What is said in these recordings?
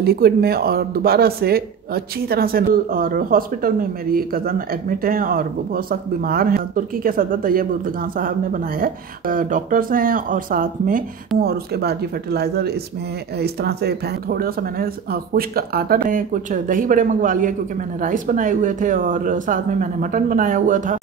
Liquid में और दोबारा से अच्छी तरह से। और हॉस्पिटल में मेरी कज़न एडमिट हैं और वो बहुत सख्त बीमार हैं। तुर्की के सदर तैयब उर्दगान साहब ने बनाया है, डॉक्टर्स हैं और साथ में, और उसके बाद जी फर्टिलाइज़र इसमें इस तरह से फेंक। थोड़ा सा मैंने खुश्क आटा में कुछ दही बड़े मंगवा लिया क्योंकि मैंने राइस बनाए हुए थे और साथ में मैंने मटन बनाया हुआ था।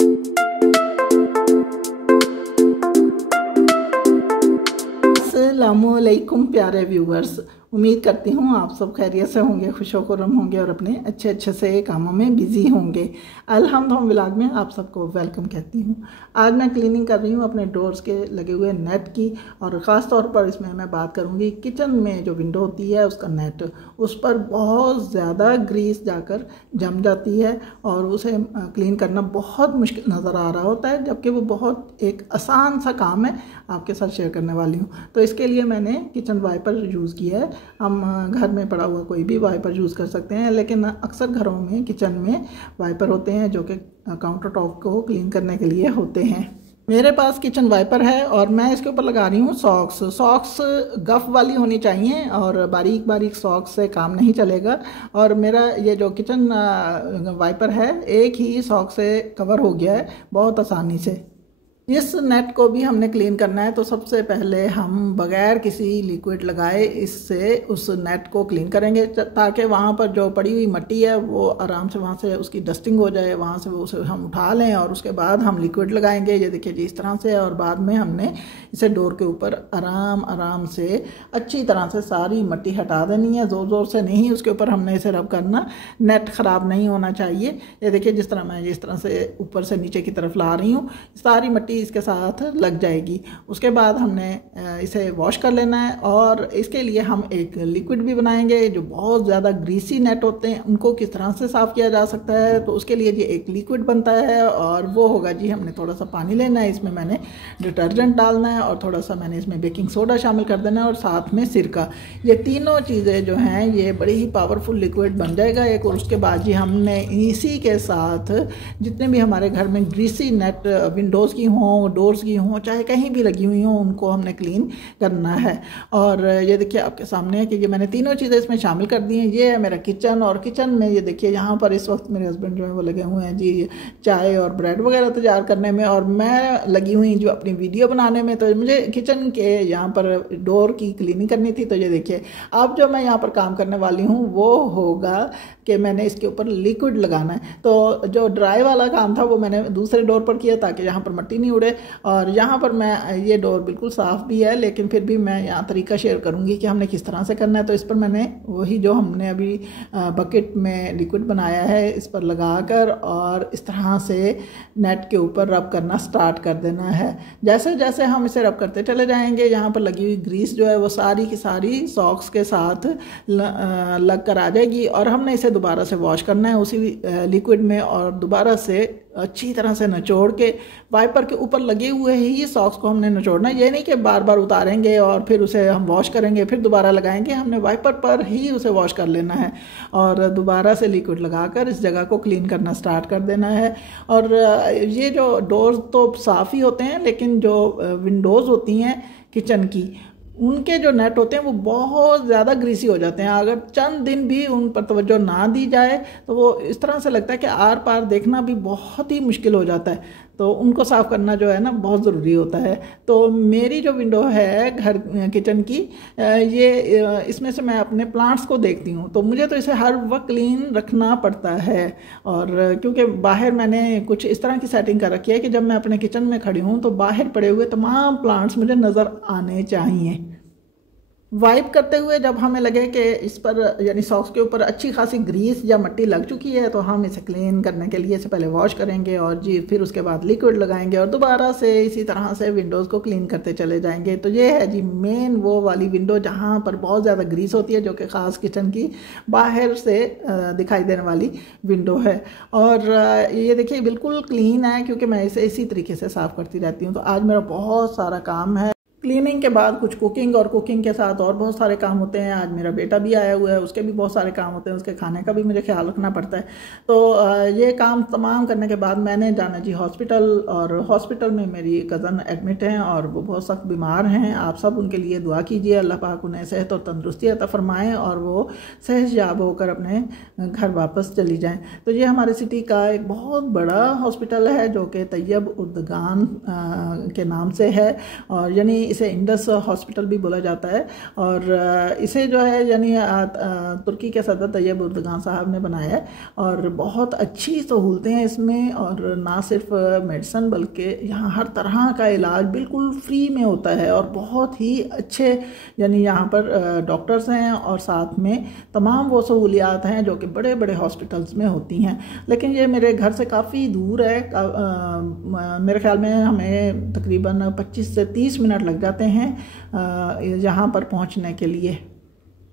अस्सलामुअलैकुम प्यारे व्यूवर्स, उम्मीद करती हूँ आप सब खैरियत से होंगे, खुशोखुर्रम होंगे और अपने अच्छे से कामों में बिजी होंगे। अल्हम्दुलिल्लाह व्लॉग में आप सबको वेलकम कहती हूँ। आज मैं क्लीनिंग कर रही हूँ अपने डोर्स के लगे हुए नेट की, और ख़ास तौर पर इसमें मैं बात करूँगी किचन में जो विंडो होती है उसका नेट, उस पर बहुत ज़्यादा ग्रीस जाकर जम जाती है और उसे क्लीन करना बहुत मुश्किल नज़र आ रहा होता है, जबकि वो बहुत एक आसान सा काम है। आपके साथ शेयर करने वाली हूँ। तो इसके लिए मैंने किचन वाइपर यूज़ किया है। हम घर में पड़ा हुआ कोई भी वाइपर यूज़ कर सकते हैं, लेकिन अक्सर घरों में किचन में वाइपर होते हैं जो कि काउंटर टॉप को क्लीन करने के लिए होते हैं। मेरे पास किचन वाइपर है और मैं इसके ऊपर लगा रही हूँ सॉक्स। सॉक्स गफ वाली होनी चाहिए और बारीक बारीक सॉक्स से काम नहीं चलेगा। और मेरा ये जो किचन वाइपर है एक ही सॉक्स से कवर हो गया है बहुत आसानी से। इस नेट को भी हमने क्लीन करना है, तो सबसे पहले हम बग़ैर किसी लिक्विड लगाए इससे उस नेट को क्लीन करेंगे, ताकि वहाँ पर जो पड़ी हुई मिट्टी है वो आराम से वहाँ से उसकी डस्टिंग हो जाए, वहाँ से वो उसे हम उठा लें और उसके बाद हम लिक्विड लगाएंगे। ये देखिए जी इस तरह से। और बाद में हमने इसे डोर के ऊपर आराम से अच्छी तरह से सारी मिट्टी हटा देनी है, ज़ोर ज़ोर से नहीं, उसके ऊपर हमने इसे रब करना। नेट ख़राब नहीं होना चाहिए। ये देखिए जिस तरह मैं इस तरह से ऊपर से नीचे की तरफ ला रही हूँ, सारी मिट्टी इसके साथ लग जाएगी। उसके बाद हमने इसे वॉश कर लेना है और इसके लिए हम एक लिक्विड भी बनाएंगे। जो बहुत ज़्यादा ग्रीसी नेट होते हैं उनको किस तरह से साफ़ किया जा सकता है, तो उसके लिए जी एक लिक्विड बनता है और वो होगा जी, हमने थोड़ा सा पानी लेना है, इसमें मैंने डिटर्जेंट डालना है और थोड़ा सा मैंने इसमें बेकिंग सोडा शामिल कर देना है और साथ में सिरका। ये तीनों चीज़ें जो हैं ये बड़ी ही पावरफुल लिक्विड बन जाएगा एक। और उसके बाद जी हमने इसी के साथ जितने भी हमारे घर में ग्रीसी नेट विंडोज़ की हों, डोर्स की हों, चाहे कहीं भी लगी हुई हों, उनको हमने क्लीन करना है। और ये देखिए आपके सामने है कि ये मैंने तीनों चीज़ें इसमें शामिल कर दी हैं। ये है मेरा किचन, और किचन में ये देखिए यहाँ पर इस वक्त मेरे हस्बैंड जो है वो लगे हुए हैं जी चाय और ब्रेड वगैरह तैयार करने में, और मैं लगी हुई जो अपनी वीडियो बनाने में। तो मुझे किचन के यहाँ पर डोर की क्लीनिंग करनी थी। तो ये देखिए अब जो मैं यहाँ पर काम करने वाली हूँ वो होगा कि मैंने इसके ऊपर लिक्विड लगाना है। तो जो ड्राई वाला काम था वो मैंने दूसरे डोर पर किया ताकि यहाँ पर मिट्टी नहीं उड़े। और यहाँ पर मैं ये डोर बिल्कुल साफ़ भी है, लेकिन फिर भी मैं यहाँ तरीका शेयर करूँगी कि हमने किस तरह से करना है। तो इस पर मैंने वही जो हमने अभी बकेट में लिक्विड बनाया है इस पर लगाकर और इस तरह से नेट के ऊपर रब करना स्टार्ट कर देना है। जैसे जैसे हम इसे रब करते चले जाएंगे, यहाँ पर लगी हुई ग्रीस जो है वो सारी की सारी सॉक्स के साथ लग कर आ जाएगी। और हमने इसे दोबारा से वॉश करना है उसी लिक्विड में, और दोबारा से अच्छी तरह से निचोड़ के वाइपर के ऊपर लगे हुए ही सॉक्स को हमने निचोड़ना है। ये नहीं कि बार बार उतारेंगे और फिर उसे हम वॉश करेंगे फिर दोबारा लगाएंगे, हमने वाइपर पर ही उसे वॉश कर लेना है और दोबारा से लिक्विड लगाकर इस जगह को क्लीन करना स्टार्ट कर देना है। और ये जो डोर्स तो साफ़ ही होते हैं, लेकिन जो विंडोज़ होती हैं किचन की, उनके जो नेट होते हैं वो बहुत ज़्यादा ग्रीसी हो जाते हैं। अगर चंद दिन भी उन पर तवज्जो ना दी जाए तो वो इस तरह से लगता है कि आर पार देखना भी बहुत ही मुश्किल हो जाता है। तो उनको साफ़ करना जो है ना बहुत ज़रूरी होता है। तो मेरी जो विंडो है घर किचन की, ये इसमें से मैं अपने प्लांट्स को देखती हूँ, तो मुझे तो इसे हर वक्त क्लीन रखना पड़ता है। और क्योंकि बाहर मैंने कुछ इस तरह की सेटिंग कर रखी है कि जब मैं अपने किचन में खड़ी हूँ तो बाहर पड़े हुए तमाम प्लांट्स मुझे नज़र आने चाहिए। वाइप करते हुए जब हमें लगे कि इस पर यानी सॉक्स के ऊपर अच्छी खासी ग्रीस या मिट्टी लग चुकी है, तो हम इसे क्लीन करने के लिए इसे पहले वॉश करेंगे और जी फिर उसके बाद लिक्विड लगाएंगे और दोबारा से इसी तरह से विंडोज़ को क्लीन करते चले जाएंगे। तो ये है जी मेन वो वाली विंडो जहाँ पर बहुत ज़्यादा ग्रीस होती है, जो कि ख़ास किचन की बाहर से दिखाई देने वाली विंडो है। और ये देखिए बिल्कुल क्लीन है क्योंकि मैं इसे इसी तरीके से साफ़ करती रहती हूँ। तो आज मेरा बहुत सारा काम है क्लीनिंग के बाद कुछ कुकिंग, और कुकिंग के साथ और बहुत सारे काम होते हैं। आज मेरा बेटा भी आया हुआ है, उसके भी बहुत सारे काम होते हैं, उसके खाने का भी मुझे ख्याल रखना पड़ता है। तो ये काम तमाम करने के बाद मैंने जाना जी हॉस्पिटल, और हॉस्पिटल में मेरी कज़न एडमिट हैं और वो बहुत सख्त बीमार हैं। आप सब उनके लिए दुआ कीजिए, अल्लाह पाक उन्हें सेहत और तंदुरुस्ती अता फरमाएँ और वो सेहतयाब होकर अपने घर वापस चली जाएँ। तो ये हमारे सिटी का एक बहुत बड़ा हॉस्पिटल है जो कि तैयब उर्दगान के नाम से है, और यानी इसे इंडस हॉस्पिटल भी बोला जाता है। और इसे जो है यानी तुर्की के सदर तैयब उर्दगान साहब ने बनाया है, और बहुत अच्छी सहूलतें हैं इसमें। और ना सिर्फ मेडिसन बल्कि यहाँ हर तरह का इलाज बिल्कुल फ्री में होता है, और बहुत ही अच्छे यानी यहाँ पर डॉक्टर्स हैं, और साथ में तमाम वो सहूलियात हैं जो कि बड़े बड़े हॉस्पिटल्स में होती हैं। लेकिन ये मेरे घर से काफ़ी दूर है, मेरे ख्याल में हमें तकरीबन 25 से 30 मिनट लग जाते हैं यहाँ पर पहुँचने के लिए।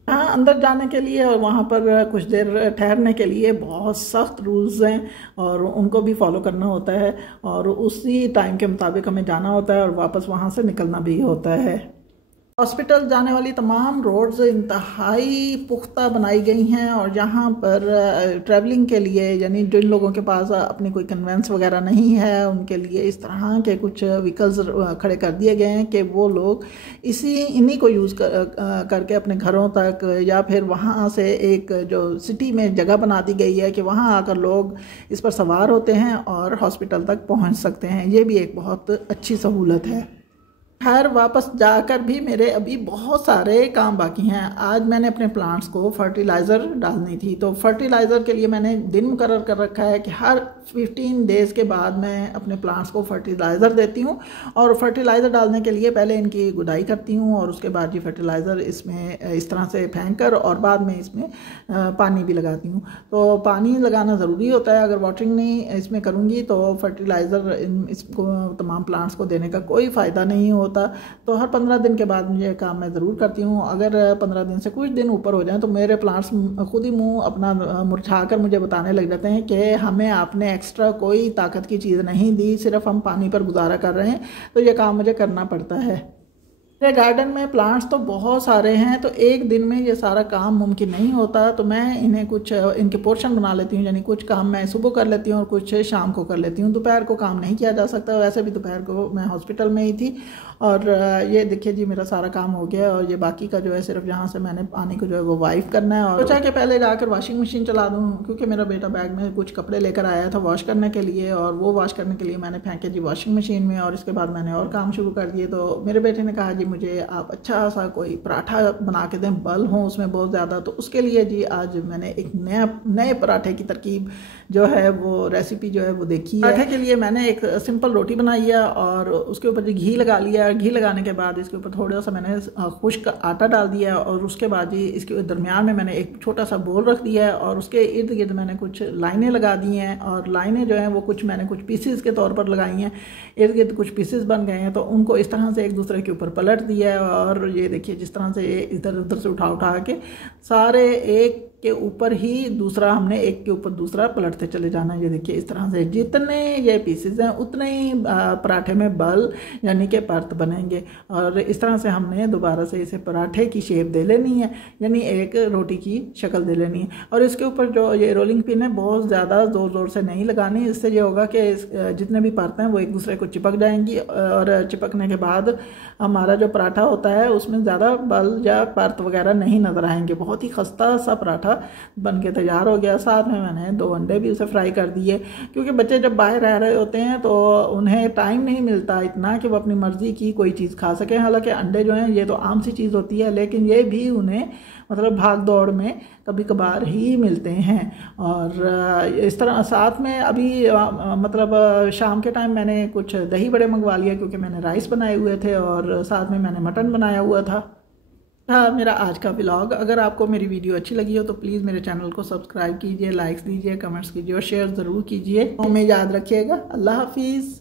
हाँ, अंदर जाने के लिए और वहाँ पर कुछ देर ठहरने के लिए बहुत सख्त रूल्स हैं, और उनको भी फॉलो करना होता है, और उसी टाइम के मुताबिक हमें जाना होता है और वापस वहाँ से निकलना भी होता है। हॉस्पिटल जाने वाली तमाम रोड्स इंतहाई पुख्ता बनाई गई हैं, और यहाँ पर ट्रैवलिंग के लिए यानी जिन लोगों के पास अपनी कोई कन्वेंस वगैरह नहीं है उनके लिए इस तरह के कुछ व्हीकल्स खड़े कर दिए गए हैं कि वो लोग इन्हीं को यूज़ करके अपने घरों तक, या फिर वहाँ से एक जो सिटी में जगह बना दी गई है कि वहाँ आकर लोग इस पर सवार होते हैं और हॉस्पिटल तक पहुँच सकते हैं। ये भी एक बहुत अच्छी सहूलत है। खैर, वापस जाकर भी मेरे अभी बहुत सारे काम बाकी हैं। आज मैंने अपने प्लांट्स को फर्टिलाइज़र डालनी थी, तो फर्टिलाइज़र के लिए मैंने दिन मुकर्रर कर रखा है कि हर 15 डेज़ के बाद मैं अपने प्लांट्स को फर्टिलाइज़र देती हूँ। और फर्टिलाइज़र डालने के लिए पहले इनकी गुडाई करती हूँ, और उसके बाद ये फर्टिलाइज़र इसमें इस तरह से फेंक कर और बाद में इसमें पानी भी लगाती हूँ। तो पानी लगाना ज़रूरी होता है, अगर वाटरिंग नहीं इसमें करूँगी तो फर्टिलाइज़र इसको तमाम प्लांट्स को देने का कोई फ़ायदा नहीं होता। तो हर 15 दिन के बाद मुझे काम मैं ज़रूर करती हूँ। अगर 15 दिन से कुछ दिन ऊपर हो जाए तो मेरे प्लांट्स खुद ही मुंह अपना मुरझा कर मुझे बताने लग जाते हैं कि हमें आपने एक्स्ट्रा कोई ताकत की चीज़ नहीं दी, सिर्फ हम पानी पर गुजारा कर रहे हैं। तो ये काम मुझे करना पड़ता है। मेरे गार्डन में प्लांट्स तो बहुत सारे हैं, तो एक दिन में ये सारा काम मुमकिन नहीं होता। तो मैं इन्हें कुछ इनके पोर्शन बना लेती हूँ, यानी कुछ काम मैं सुबह कर लेती हूँ और कुछ शाम को कर लेती हूँ। दोपहर को काम नहीं किया जा सकता, वैसे भी दोपहर को मैं हॉस्पिटल में ही थी। और ये देखिए जी, मेरा सारा काम हो गया, और ये बाकी का जो है सिर्फ यहाँ से मैंने पानी को जो है वो वाइप करना है। और सोचा कि पहले जाकर वॉशिंग मशीन चला दूँ, क्योंकि मेरा बेटा बैग में कुछ कपड़े लेकर आया था वॉश करने के लिए, और वो वॉश करने के लिए मैंने फेंके जी वॉशिंग मशीन में। और इसके बाद मैंने और काम शुरू कर दिए। तो मेरे बेटे ने कहा जी मुझे आप अच्छा सा कोई पराठा बना के दें, बल हो उसमें बहुत ज़्यादा। तो उसके लिए जी आज मैंने एक नए पराठे की तरकीब जो है वो रेसिपी जो है वो देखी है। पराठे के लिए मैंने एक सिंपल रोटी बनाई है, और उसके ऊपर जी घी लगा लिया। घी लगाने के बाद इसके ऊपर थोड़ा सा मैंने खुश्क आटा डाल दिया, और उसके बाद जी इसके दरमियान में मैंने एक छोटा सा बोल रख दिया है, और उसके इर्द गिर्द मैंने कुछ लाइनें लगा दी हैं। और लाइनें जो हैं वो कुछ मैंने कुछ पीसेस के तौर पर लगाई हैं, इर्द गिर्द कुछ पीसेस बन गए हैं। तो उनको इस तरह से एक दूसरे के ऊपर पलट दिया है, और ये देखिए जिस तरह से इधर उधर से उठा के सारे एक के ऊपर ही दूसरा, हमने एक के ऊपर दूसरा पलटते चले जाना है। ये देखिए इस तरह से जितने ये पीसेस हैं उतने ही पराठे में बल यानी कि परत बनेंगे। और इस तरह से हमने दोबारा से इसे पराठे की शेप दे लेनी है, यानी एक रोटी की शक्ल दे लेनी है। और इसके ऊपर जो ये रोलिंग पिन है बहुत ज़्यादा ज़ोर ज़ोर से नहीं लगानी, इससे ये होगा कि जितने भी परतें हैं वो एक दूसरे को चिपक जाएंगी, और चिपकने के बाद हमारा जो पराठा होता है उसमें ज़्यादा बल या परत वगैरह नहीं नज़र आएंगे। बहुत ही खस्ता सा पराठा बन के तैयार हो गया। साथ में मैंने 2 अंडे भी उसे फ्राई कर दिए, क्योंकि बच्चे जब बाहर रह रहे होते हैं तो उन्हें टाइम नहीं मिलता इतना कि वो अपनी मर्ज़ी की कोई चीज़ खा सकें। हालांकि अंडे जो हैं ये तो आम सी चीज़ होती है, लेकिन ये भी उन्हें मतलब भाग दौड़ में कभी कभार ही मिलते हैं। और इस तरह साथ में अभी मतलब शाम के टाइम मैंने कुछ दही बड़े मंगवा लिया, क्योंकि मैंने राइस बनाए हुए थे और साथ में मैंने मटन बनाया हुआ था। मेरा आज का व्लॉग। अगर आपको मेरी वीडियो अच्छी लगी हो तो प्लीज़ मेरे चैनल को सब्सक्राइब कीजिए, लाइक्स दीजिए, कमेंट्स कीजिए और शेयर ज़रूर कीजिए। हमें याद रखिएगा। अल्लाह हाफिज़।